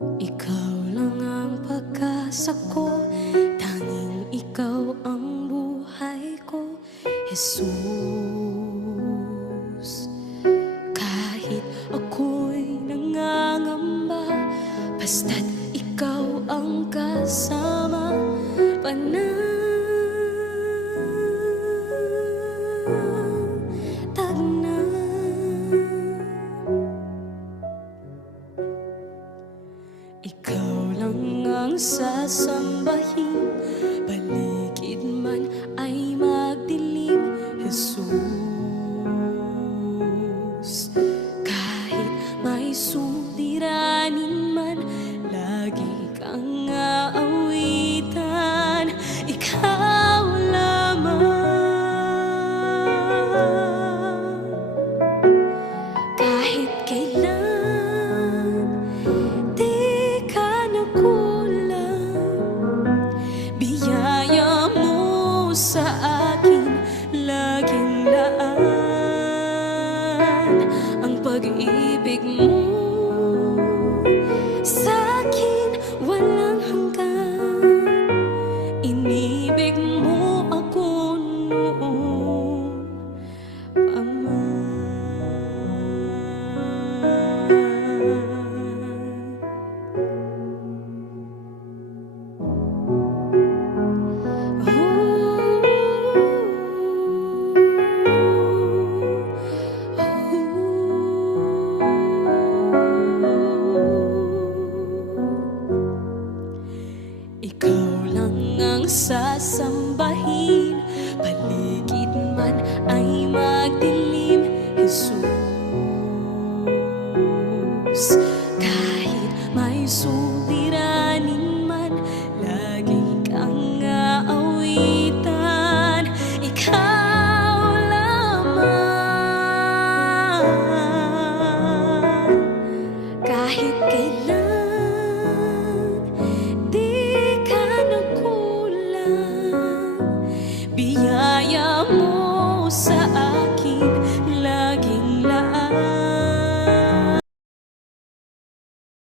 Ikaw lang ang pag-asa ko, tanging ikaw ang buhay ko, Jesus. Kahit ako'y nangangamba, basta't ikaw ang kasama, panatag na. Ikaw lang ang sasambahin, paligid man ay magdilim, Jesus. Kahit may suliranin man, lagi kang aawitan, ikaw lamang. Kahit kailan di ka nagkulang, biyaya mo sa akin laging laan. Ang pag-ibig mo sa'kin walang hanggan, inibig mo ako noon pa man. Ikaw lang ang sasambahin, paligid man ay magdilim, Jesus. Kahit may suliranin man, lagi kang aawitan, ikaw lamang. Kahit kailan di ka nagkulang, biyaya mo sa